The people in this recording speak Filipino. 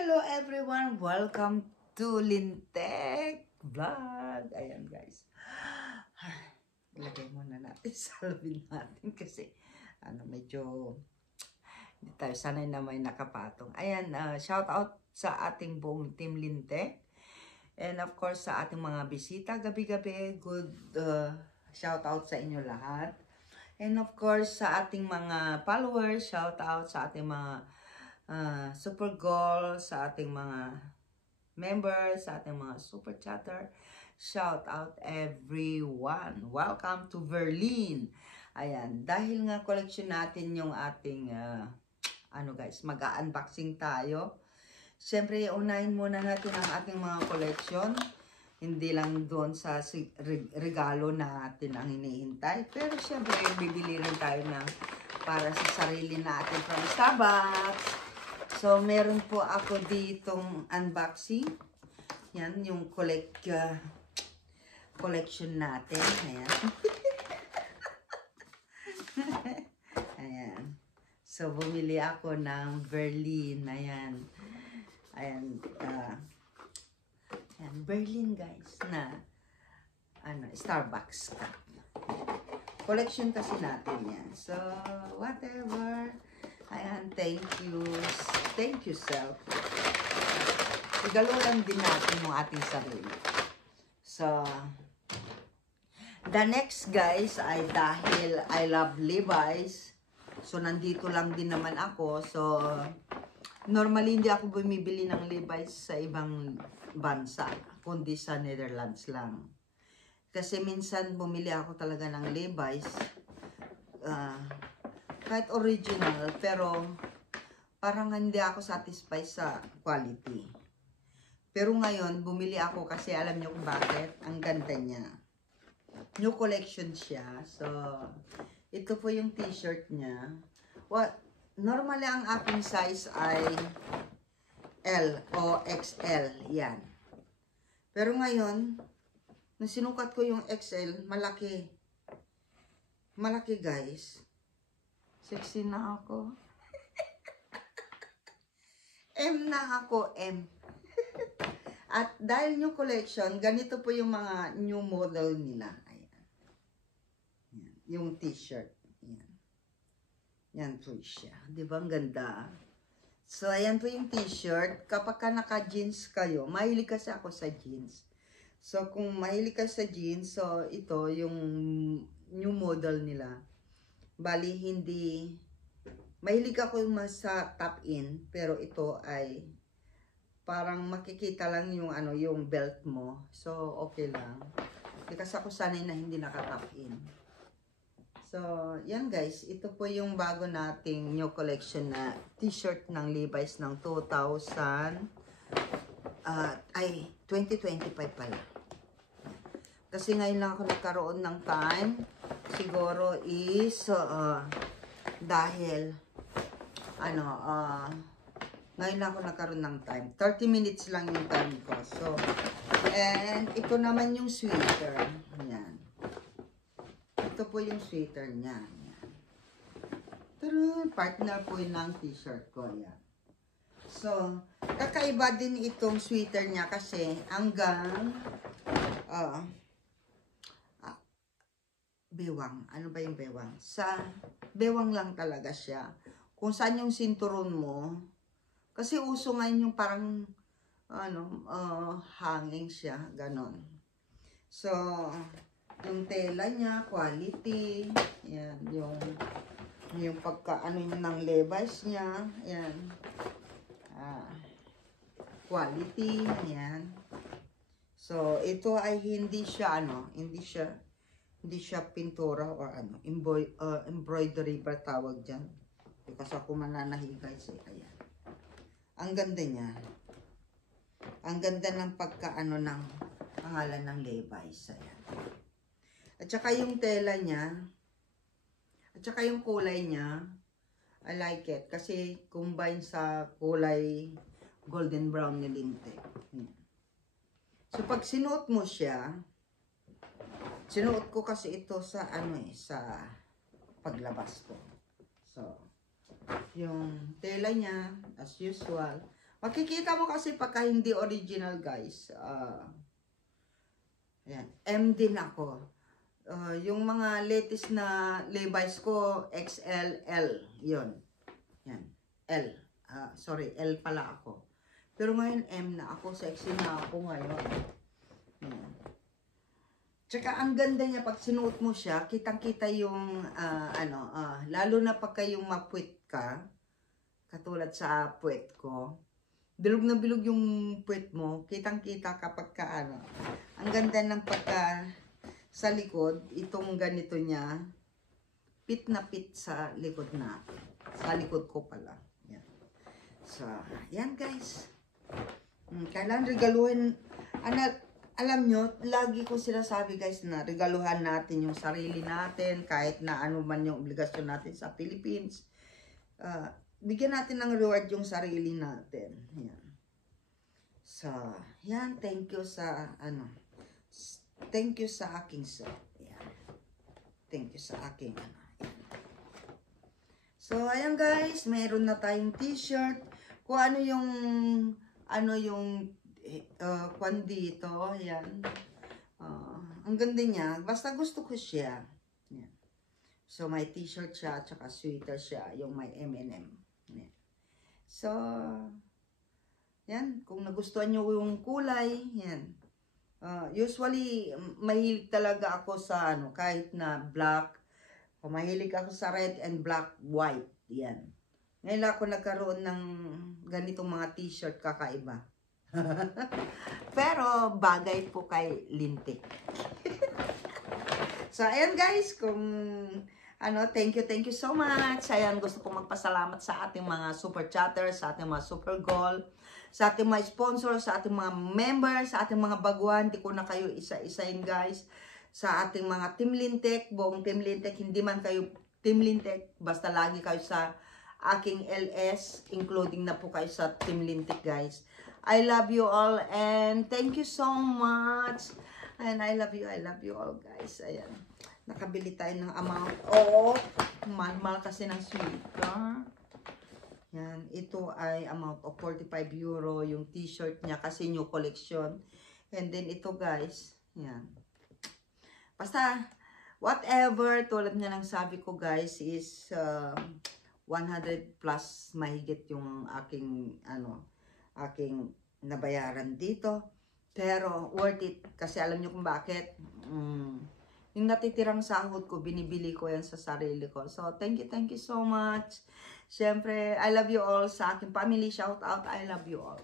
Hello everyone! Welcome to Lintek Vlog! Ayan guys. Ilagay muna natin salvin natin kasi medyo hindi tayo sanay na may nakapatong. Ayan, shout out sa ating buong team Lintek. And of course sa ating mga bisita gabi-gabi. Good shout out sa inyo lahat. And of course sa ating mga followers, shout out sa ating mga super goal, sa ating mga members, sa ating mga super chatter. Shout out everyone. Welcome to Berlin. Ayan, dahil nga collection natin yung ating guys, mag-unboxing tayo. Siyempre, unahin muna natin ang ating mga collection. Hindi lang doon sa regalo natin ang hinihintay. Pero siyempre, bibili rin tayo ng para sa sarili natin from Starbucks. So, meron po ako ditong unboxing. Yan, yung collection natin. Ayan. Ayan. So, bumili ako ng Berlin. Ayan. Ayan. Ayan. Berlin, guys, na Starbucks cup. Collection kasi natin yan. So, whatever. Ayan, thank you. Thank you, self. Igalo lang din natin yung ating sarili. So, the next, guys, ay dahil I love Levi's. So, nandito lang din naman ako. So, normally hindi ako bumibili ng Levi's sa ibang bansa, kundi sa Netherlands lang. Kasi minsan bumili ako talaga ng Levi's. Kahit original, pero parang hindi ako satisfied sa quality. Pero ngayon, bumili ako kasi alam niyo kung bakit. Ang ganda niya. New collection siya. So, ito po yung t-shirt niya. Normally, ang aking size ay L o XL. Yan. Pero ngayon, nung sinukat ko yung XL, malaki. Malaki, guys. Sexy na ako. M na ako, M. At dahil new collection, ganito po yung mga new model nila. Ayan. Yan. Yung t-shirt. Yan. Yan po siya. Di ba ang ganda? So, ayan po yung t-shirt. Kapag ka naka-jeans kayo, mahilig kasi ako sa jeans. So, kung mahilig ka sa jeans, so ito yung new model nila. Bali, hindi, mahilig ako sa top-in, pero ito ay parang makikita lang yung, yung belt mo. So, okay lang. Kasi ako sanay na hindi naka-top-in. So, yan guys, ito po yung bago nating new collection na t-shirt ng Levi's ng 2025 pala. Kasi ngayon lang ako nagkaroon ng time. Siguro is dahil ngayon lang ako nagkaroon ng time. 30 minutes lang yung time ko. So, and ito naman yung sweater. Yan. Ito po yung sweater niya. Yan. Pero partner po yun ng t-shirt ko. Yan. So, kakaiba din itong sweater niya kasi hanggang bewang. Ano ba yung bewang? Sa bewang lang talaga siya. Kung saan yung sinturon mo. Kasi uso ngayon yung parang hanging siya. Ganon. So, yung tela niya, quality. Yan. Yung ng Levi's niya. Yan. Quality. Yan. So, ito ay hindi siya hindi siya pintura or embroidery ba tawag dyan. Kasi ako mananahiga siya. Ayan. Ang ganda niya. Ang ganda ng ng pangalan ng Levi's. Ayan. At saka yung tela niya, at saka yung kulay niya, I like it. Kasi combine sa kulay golden brown ni Lintek. So pag sinuot mo siya, sinuot ko kasi ito sa sa paglabas ko. So, yung tela niya, as usual, Makikita mo kasi pagka hindi original, guys. Ayan. M din ako. Yung mga latest na Levi's ko, XL, L. Yun. Yan. L. Sorry, L pala ako. Pero ngayon, M na ako. Sexy na ako ngayon. Yan. Tsaka ang ganda niya pag sinuot mo siya, kitang-kita yung, lalo na pagka yung mapuwit ka, katulad sa puwet ko. Bilog na bilog yung puwet mo, kitang-kita kapag ka, ang ganda ng pagka sa likod, itong ganito niya, pit na pit sa likod natin. Sa likod ko pala. Yan. So, yan guys. Kailangan regaluhin, alam nyo, lagi ko sinasabi guys na regaluhan natin yung sarili natin, kahit na ano man yung obligasyon natin sa Philippines. Bigyan natin ng reward yung sarili natin. Yan. So, yan, thank you sa, thank you sa aking set. Yan. Thank you sa aking, yan. So, ayan guys, mayroon na tayong t-shirt. Kung ano yung kwan dito, yan. Ang ganda niya, basta gusto ko siya. Yan. So, may t-shirt siya, tsaka sweater siya, yung may M&M. Yan. So, yan, kung nagustuhan nyo yung kulay, yan. Usually, mahilig talaga ako sa, kahit na black, mahilig ako sa red and black, white, yan. Ngayon ako nagkaroon ng ganitong mga t-shirt kakaiba. Pero, bagay po kay Lintik. So, ayan guys, kung thank you so much. Ayan, gusto kong magpasalamat sa ating mga super chatters, sa ating mga super gold, sa ating mga sponsors, sa ating mga members, sa ating mga baguhan. Hindi ko na kayo isa-isahin guys. Sa ating mga Team Lintik, buong Team Lintik, hindi man kayo Team Lintik, basta lagi kayo sa aking LS, including na po kayo sa Team Lintik guys. I love you all and thank you so much. And I love you all guys. Ayan. Nakabili tayo ng amount. Oo, mahal kasi ng sweater. Yan, ito ay amount of 45 euro yung t-shirt niya kasi new collection. And then ito guys, yan. Basta, whatever, tulad niya ng sabi ko guys, is 100 plus mahigit yung aking, aking nabayaran dito. Pero, worth it. Kasi alam niyo kung bakit. Yung natitirang sahod ko, binibili ko yan sa sarili ko. So, thank you so much. Siyempre, I love you all sa aking family. Shout out, I love you all.